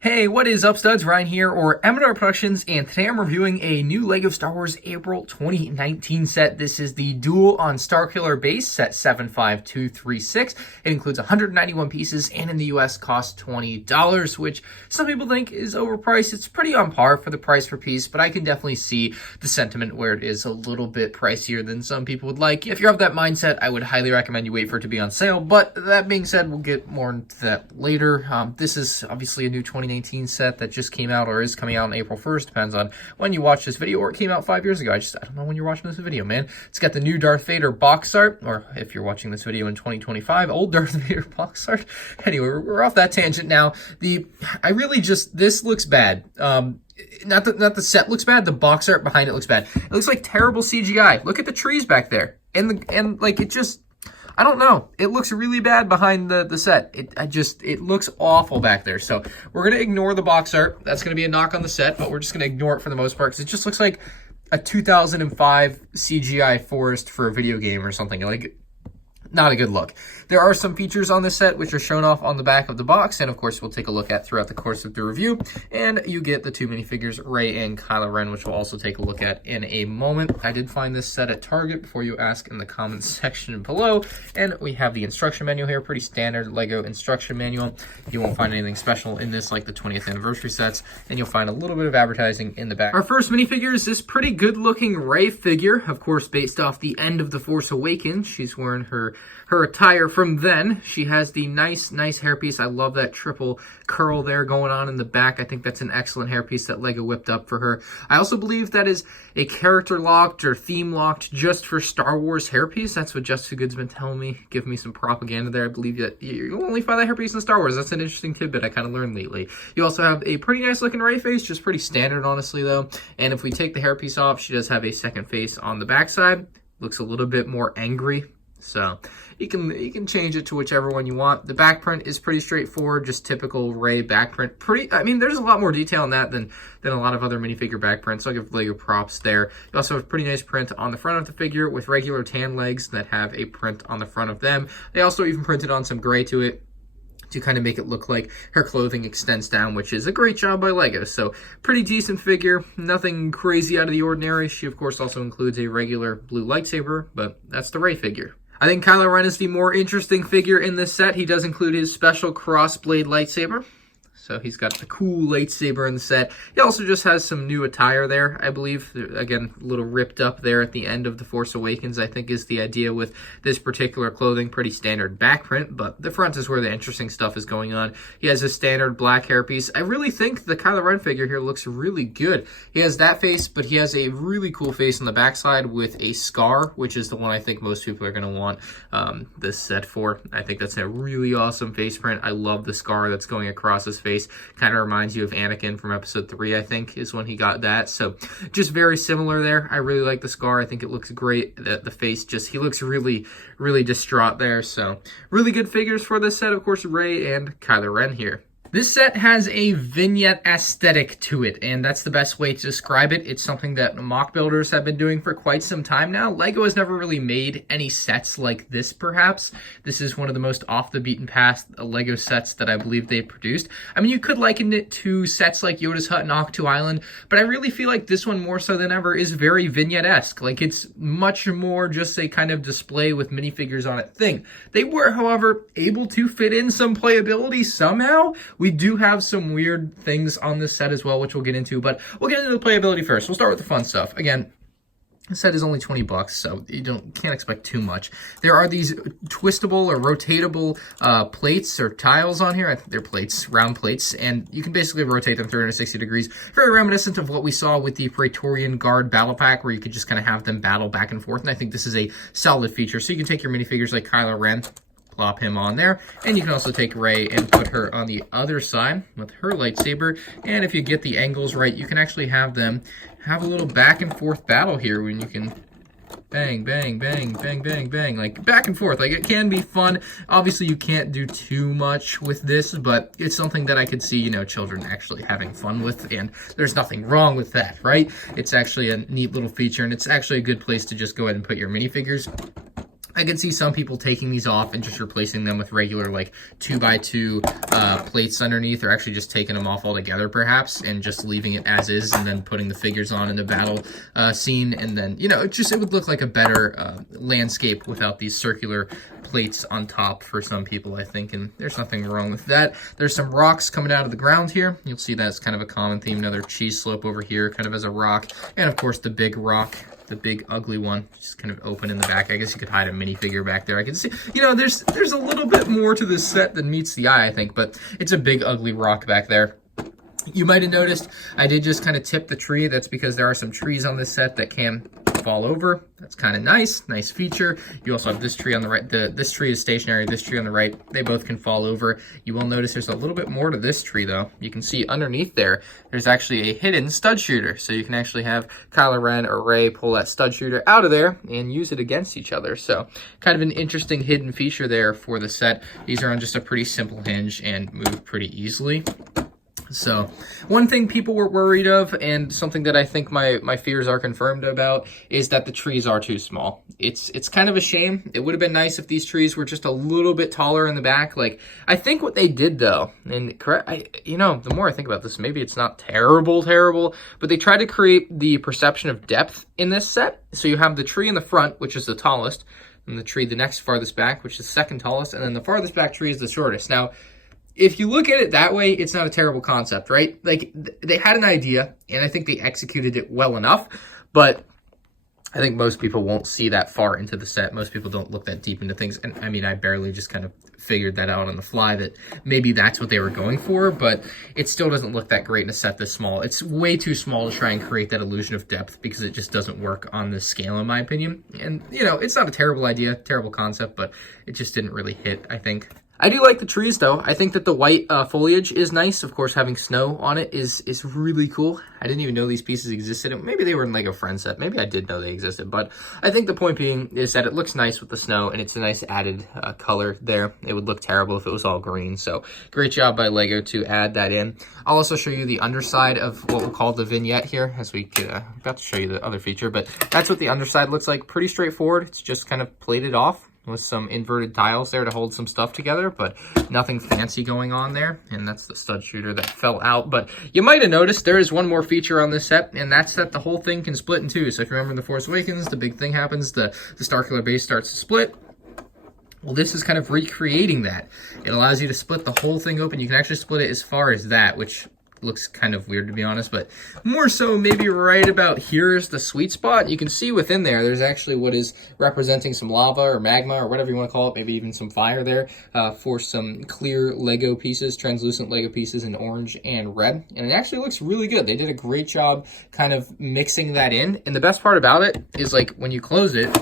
Hey, what is up, studs? Ryan here, or Amador Productions, and today I'm reviewing a new LEGO Star Wars April 2019 set. This is the Duel On Starkiller Base, set 75236. It includes 191 pieces, and in the US costs $20, which some people think is overpriced. It's pretty on par for the price per piece, but I can definitely see the sentiment where it is a little bit pricier than some people would like. If you're of that mindset, I would highly recommend you wait for it to be on sale, but that being said, we'll get more into that later. This is obviously a new 2019 set that just came out or is coming out on April 1st, depends on when you watch this video, or it came out 5 years ago. I don't know when you're watching this video, man. It's got the new Darth Vader box art, or if you're watching this video in 2025, old Darth Vader box art. Anyway, we're off that tangent now. This looks bad. Not the set looks bad, the box art behind it looks bad. It looks like terrible CGI. Look at the trees back there. I don't know. It looks really bad behind the set. It looks awful back there. So we're going to ignore the box art. That's going to be a knock on the set, but we're just going to ignore it for the most part because it just looks like a 2005 CGI forest for a video game or something. Like, not a good look. There are some features on this set which are shown off on the back of the box, and of course we'll take a look at throughout the course of the review. And you get the two minifigures, Rey and Kylo Ren, which we'll also take a look at in a moment. I did find this set at Target before you ask in the comments section below. And we have the instruction manual here, pretty standard LEGO instruction manual. You won't find anything special in this like the 20th anniversary sets, and you'll find a little bit of advertising in the back. Our first minifigure is this pretty good looking Rey figure, of course based off the end of the Force Awakens. She's wearing her attire from then. She has the nice hairpiece. I love that triple curl there going on in the back. I think that's an excellent hairpiece that LEGO whipped up for her. I also believe that is a character locked or theme locked just for Star Wars hairpiece. That's what Jessica Good's been telling me. Give me some propaganda there. I believe that you only find that hairpiece in Star Wars. That's an interesting tidbit I kind of learned lately. You also have a pretty nice looking Rey face, just pretty standard honestly though. And if we take the hairpiece off, she does have a second face on the backside. Looks a little bit more angry. So you can change it to whichever one you want. The back print is pretty straightforward, just typical Rey back print. There's a lot more detail in that than a lot of other minifigure back prints, so I'll give LEGO props there. You also have a pretty nice print on the front of the figure with regular tan legs that have a print on the front of them. They also even printed on some gray to it to kind of make it look like her clothing extends down, which is a great job by LEGO. So pretty decent figure, nothing crazy out of the ordinary. She of course also includes a regular blue lightsaber, but that's the Rey figure. I think Kylo Ren is the more interesting figure in this set. He does include his special crossblade lightsaber. So he's got the cool lightsaber in the set. He also just has some new attire there, I believe. Again, a little ripped up there at the end of The Force Awakens, I think is the idea with this particular clothing. Pretty standard back print, but the front is where the interesting stuff is going on. He has a standard black hairpiece. I really think the Kylo Ren figure here looks really good. He has that face, but he has a really cool face on the backside with a scar, which is the one I think most people are going to want this set for. I think that's a really awesome face print. I love the scar that's going across his face. Kind of reminds you of Anakin from episode 3, I think, is when he got that. So just very similar there. I really like the scar. I think it looks great. The face he looks really, really distraught there. So really good figures for this set. Of course, Rey and Kylo Ren here. This set has a vignette aesthetic to it, and that's the best way to describe it. It's something that mock builders have been doing for quite some time now. LEGO has never really made any sets like this, perhaps. This is one of the most off-the-beaten-path LEGO sets that I believe they've produced. I mean, you could liken it to sets like Yoda's Hut and Ahch-To Island, but I really feel like this one, more so than ever, is very vignette-esque. Like, it's much more just a kind of display with minifigures on it thing. They were, however, able to fit in some playability somehow. We do have some weird things on this set as well, which we'll get into, but we'll get into the playability first. We'll start with the fun stuff. Again, the set is only $20, so you can't expect too much. There are these twistable or rotatable plates or tiles on here. I think they're plates, round plates, and you can basically rotate them 360 degrees. Very reminiscent of what we saw with the Praetorian Guard battle pack, where you could just kind of have them battle back and forth, and I think this is a solid feature. So you can take your minifigures like Kylo Ren, plop him on there, and you can also take Rey and put her on the other side with her lightsaber, and if you get the angles right, you can actually have them have a little back and forth battle here when you can bang, bang, bang, bang, bang, bang, like back and forth. Like, it can be fun. Obviously, you can't do too much with this, but it's something that I could see, children actually having fun with, and there's nothing wrong with that, right? It's actually a neat little feature, and it's actually a good place to just go ahead and put your minifigures. I can see some people taking these off and just replacing them with regular like 2x2 plates underneath, or actually just taking them off altogether perhaps and just leaving it as is and then putting the figures on in the battle scene. And then, you know, it would look like a better landscape without these circular plates on top for some people, I think, and there's nothing wrong with that. There's some rocks coming out of the ground here. You'll see that's kind of a common theme. Another cheese slope over here kind of as a rock, and of course the big rock, the big ugly one, just kind of open in the back. I guess you could hide a minifigure back there. I can see, you know, there's a little bit more to this set than meets the eye, I think, but it's a big ugly rock back there. You might have noticed I did just kind of tip the tree. That's because there are some trees on this set that can fall over. That's kind of nice feature. You also have this tree on the right. This tree is stationary, this tree on the right, they both can fall over. You will notice there's a little bit more to this tree though. You can see underneath there's actually a hidden stud shooter. So you can actually have Kylo Ren or Rey pull that stud shooter out of there and use it against each other. So kind of an interesting hidden feature there for the set. These are on just a pretty simple hinge and move pretty easily. So one thing people were worried of, and something that I think my fears are confirmed about, is that the trees are too small. It's kind of a shame. It would have been nice if these trees were just a little bit taller in the back. Like, I think what they did though, and you know, the more I think about this, maybe it's not terrible, but they tried to create the perception of depth in this set. So you have the tree in the front, which is the tallest, and the tree the next farthest back, which is second tallest, and then the farthest back tree is the shortest. Now, if you look at it that way, it's not a terrible concept, right? Like, they had an idea, and I think they executed it well enough, but I think most people won't see that far into the set. Most people don't look that deep into things, and I mean, I barely just kind of figured that out on the fly, that maybe that's what they were going for, but it still doesn't look that great in a set this small. It's way too small to try and create that illusion of depth, because it just doesn't work on this scale, in my opinion. And, you know, it's not a terrible idea, terrible concept, but it just didn't really hit, I think. I do like the trees though. I think that the white foliage is nice. Of course, having snow on it is really cool. I didn't even know these pieces existed. Maybe they were in LEGO Friends set. Maybe I did know they existed, but I think the point being is that it looks nice with the snow, and it's a nice added color there. It would look terrible if it was all green. So great job by LEGO to add that in. I'll also show you the underside of what we'll call the vignette here, as we get about to show you the other feature, but that's what the underside looks like. Pretty straightforward. It's just kind of plated off with some inverted tiles there to hold some stuff together, but nothing fancy going on there. And that's the stud shooter that fell out. But you might have noticed there is one more feature on this set, and that's that the whole thing can split in two. So if you remember in the Force Awakens, the big thing happens, the Starkiller Base starts to split. Well, this is kind of recreating that. It allows you to split the whole thing open. You can actually split it as far as that, which looks kind of weird, to be honest, but more so maybe right about here is the sweet spot. You can see within there's actually what is representing some lava or magma or whatever you want to call it, maybe even some fire there, for some clear Lego pieces, translucent Lego pieces in orange and red, and it actually looks really good. They did a great job kind of mixing that in, and the best part about it is, like, when you close it,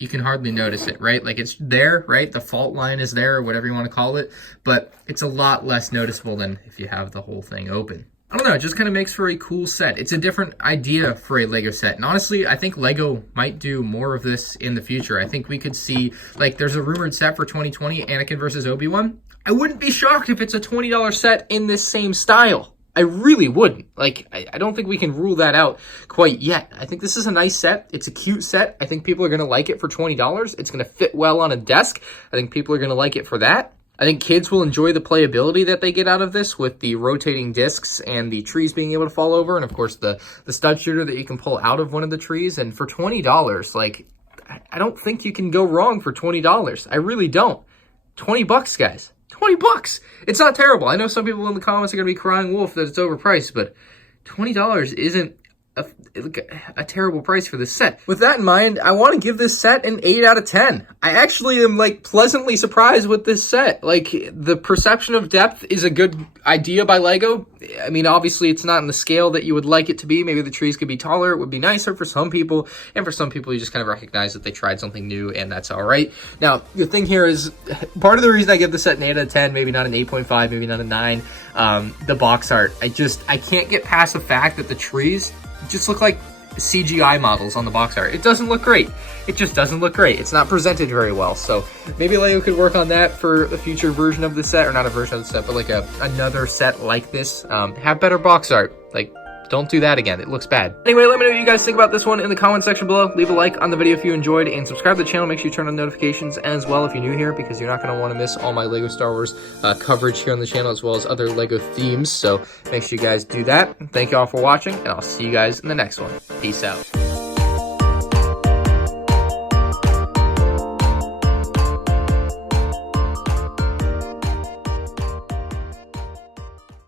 you can hardly notice it, right? Like, it's there, right? The fault line is there, or whatever you want to call it, but it's a lot less noticeable than if you have the whole thing open. I don't know, it just kind of makes for a cool set. It's a different idea for a LEGO set, and honestly, I think LEGO might do more of this in the future. I think we could see, like, there's a rumored set for 2020, Anakin versus Obi-Wan. I wouldn't be shocked if it's a $20 set in this same style. I really wouldn't. Like, I don't think we can rule that out quite yet. I think this is a nice set. It's a cute set. I think people are going to like it for $20. It's going to fit well on a desk. I think people are going to like it for that. I think kids will enjoy the playability that they get out of this, with the rotating discs and the trees being able to fall over, and of course the stud shooter that you can pull out of one of the trees. And for $20, like, I don't think you can go wrong for $20. I really don't. 20 bucks, guys. 20 bucks. It's not terrible. I know some people in the comments are going to be crying wolf that it's overpriced, but $20 isn't a terrible price for this set. With that in mind, I want to give this set an 8 out of 10. I actually am, like, pleasantly surprised with this set. Like, the perception of depth is a good idea by LEGO. I mean, obviously it's not in the scale that you would like it to be. Maybe the trees could be taller. It would be nicer for some people, and for some people you just kind of recognize that they tried something new, and that's all right. Now, the thing here is, part of the reason I give the set an 8 out of 10, maybe not an 8.5, maybe not a 9, the box art. I can't get past the fact that the trees just look like CGI models on the box art. It doesn't look great. It just doesn't look great. It's not presented very well. So maybe LEGO could work on that for a future version of the set, or not a version of the set, but like another set like this. Have better box art. Like, Don't do that again. It looks bad. Anyway, let me know what you guys think about this one in the comment section below. Leave a like on the video if you enjoyed, and subscribe to the channel. Make sure you turn on notifications as well if you're new here, because you're not going to want to miss all my LEGO Star Wars coverage here on the channel, as well as other LEGO themes. So make sure you guys do that. Thank you all for watching, and I'll see you guys in the next one. Peace out.